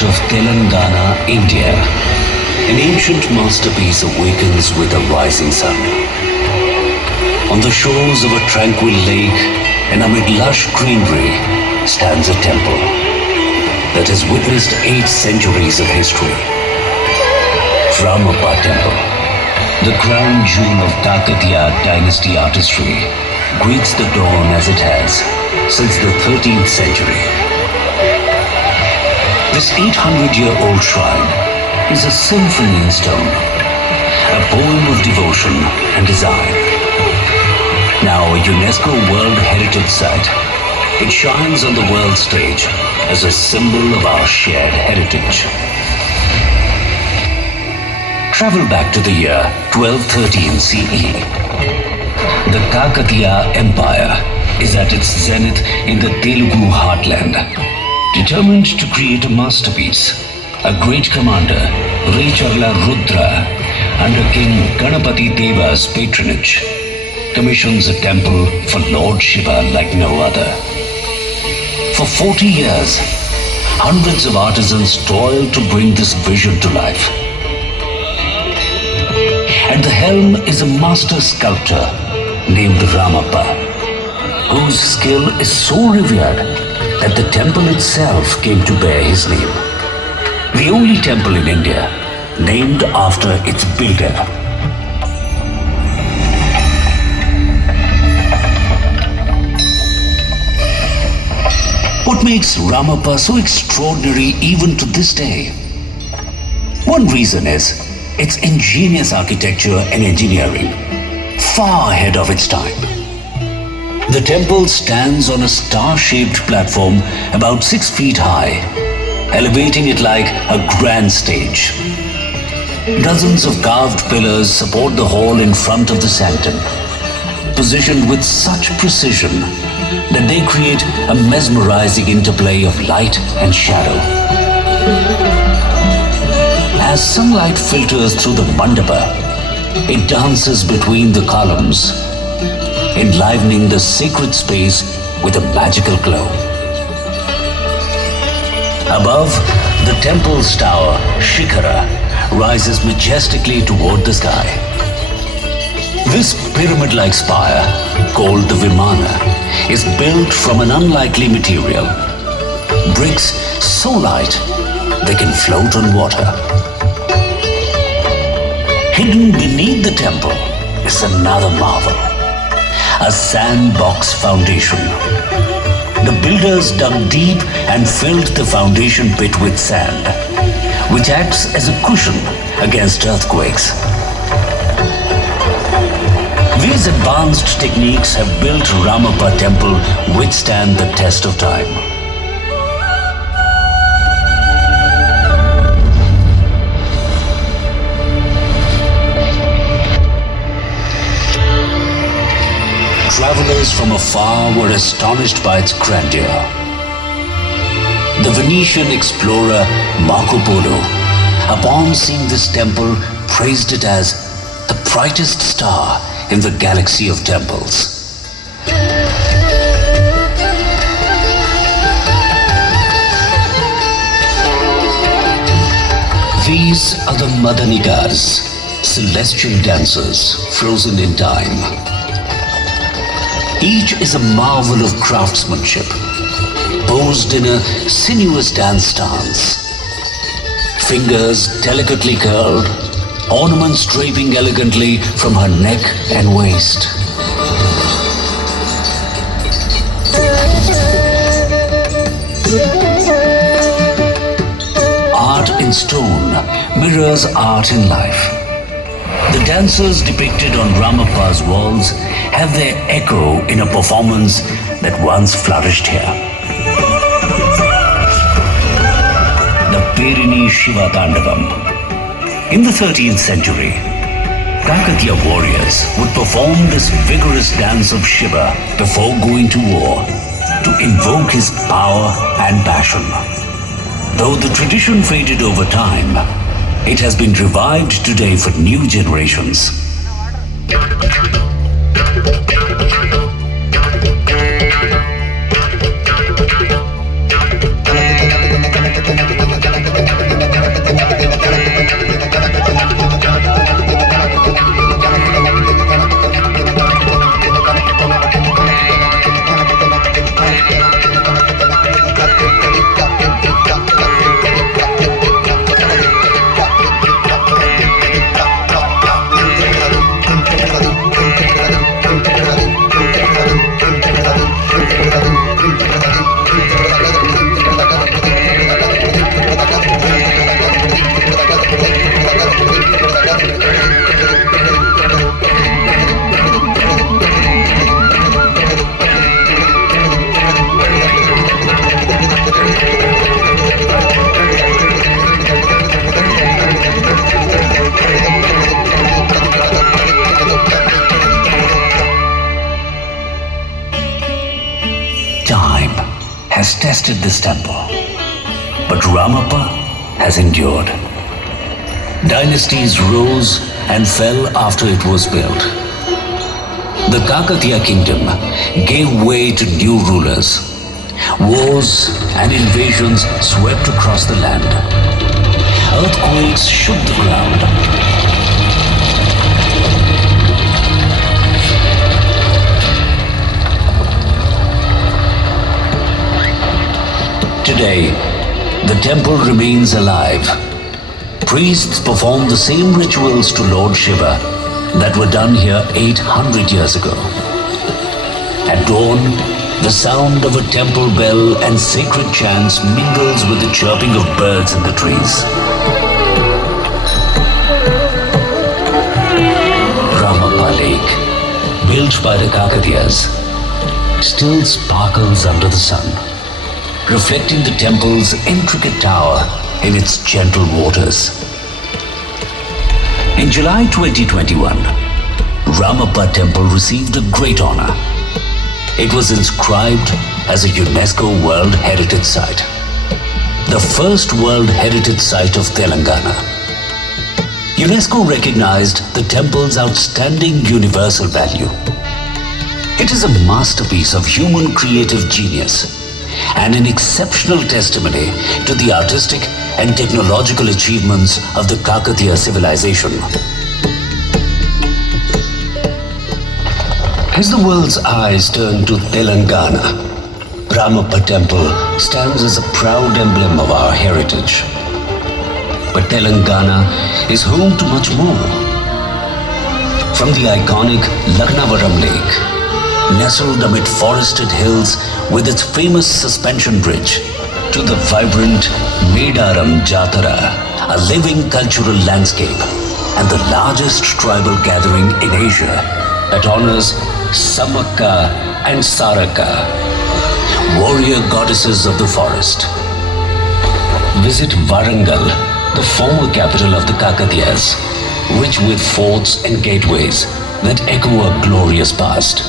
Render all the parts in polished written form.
heart of Telangana, India, an ancient masterpiece awakens with a rising sun. On the shores of a tranquil lake and amid lush greenery stands a temple that has witnessed 8 centuries of history. Ramappa Temple, the crown jewel of Kakatiya dynasty artistry, greets the dawn as it has since the 13th century. This 800-year-old shrine is a symphony in stone, a poem of devotion and design. Now a UNESCO World Heritage Site, it shines on the world stage as a symbol of our shared heritage. Travel back to the year 1213 CE. The Kakatiya Empire is at its zenith in the Telugu heartland. Determined to create a masterpiece, a great commander, Recharla Rudra, under King Ganapati Deva's patronage, commissions a temple for Lord Shiva like no other. For 40 years, hundreds of artisans toiled to bring this vision to life. At the helm is a master sculptor named Ramappa, whose skill is so revered that the temple itself came to bear his name. The only temple in India named after its builder. What makes Ramappa so extraordinary even to this day? One reason is its ingenious architecture and engineering, far ahead of its time. The temple stands on a star-shaped platform about 6 feet high, elevating it like a grand stage. Dozens of carved pillars support the hall in front of the sanctum, positioned with such precision that they create a mesmerizing interplay of light and shadow. As sunlight filters through the mandapa, it dances between the columns, enlivening the sacred space with a magical glow. Above, the temple's tower, Shikhara, rises majestically toward the sky. This pyramid-like spire, called the Vimana, is built from an unlikely material. Bricks so light they can float on water. Hidden beneath the temple is another marvel, a sandbox foundation. The builders dug deep and filled the foundation pit with sand, which acts as a cushion against earthquakes. These advanced techniques have built Ramappa Temple withstand the test of time. Travelers from afar were astonished by its grandeur. The Venetian explorer Marco Polo, upon seeing this temple, praised it as the brightest star in the galaxy of temples. These are the Madanikas, celestial dancers frozen in time. Each is a marvel of craftsmanship, posed in a sinuous dance stance. Fingers delicately curled, ornaments draping elegantly from her neck and waist. Art in stone mirrors art in life. The dancers depicted on Ramappa's walls have their echo in a performance that once flourished here. The Perini Shiva Tandavam. In the 13th century, Kakatiya warriors would perform this vigorous dance of Shiva before going to war to invoke his power and passion. Though the tradition faded over time, it has been revived today for new generations. has tested this temple. But Ramappa has endured. Dynasties rose and fell after it was built. The Kakatiya kingdom gave way to new rulers. Wars and invasions swept across the land. Earthquakes shook the ground. Today, the temple remains alive. Priests perform the same rituals to Lord Shiva that were done here 800 years ago. At dawn, the sound of a temple bell and sacred chants mingles with the chirping of birds in the trees. Ramappa Lake, built by the Kakatiyas, still sparkles under the sun, reflecting the temple's intricate tower in its gentle waters. In July 2021, Ramappa Temple received a great honor. It was inscribed as a UNESCO World Heritage Site, the first World Heritage Site of Telangana. UNESCO recognized the temple's outstanding universal value. It is a masterpiece of human creative genius and an exceptional testimony to the artistic and technological achievements of the Kakatiya civilization. As the world's eyes turn to Telangana, Ramappa Temple stands as a proud emblem of our heritage. But Telangana is home to much more. From the iconic Lagnavaram Lake, nestled amid forested hills with its famous suspension bridge, to the vibrant Medaram Jatara, a living cultural landscape and the largest tribal gathering in Asia that honors Samakka and Saraka, warrior goddesses of the forest. Visit Warangal, the former capital of the Kakatiyas, rich with forts and gateways that echo a glorious past.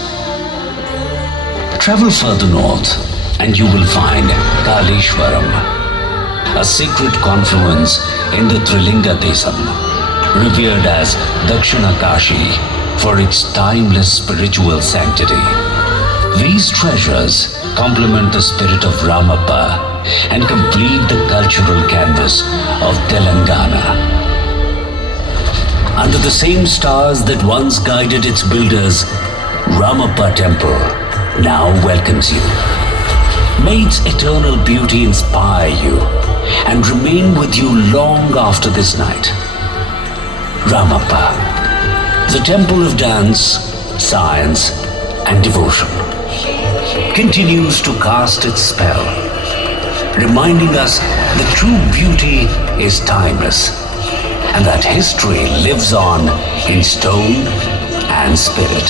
Travel further north and you will find Kaleshwaram, a sacred confluence in the Trilinga Desam, revered as Dakshina Kashi for its timeless spiritual sanctity. These treasures complement the spirit of Ramappa and complete the cultural canvas of Telangana. Under the same stars that once guided its builders, Ramappa Temple now welcomes you. May its eternal beauty inspire you and remain with you long after this night. Ramappa, the temple of dance, science, and devotion, continues to cast its spell, reminding us that true beauty is timeless and that history lives on in stone and spirit.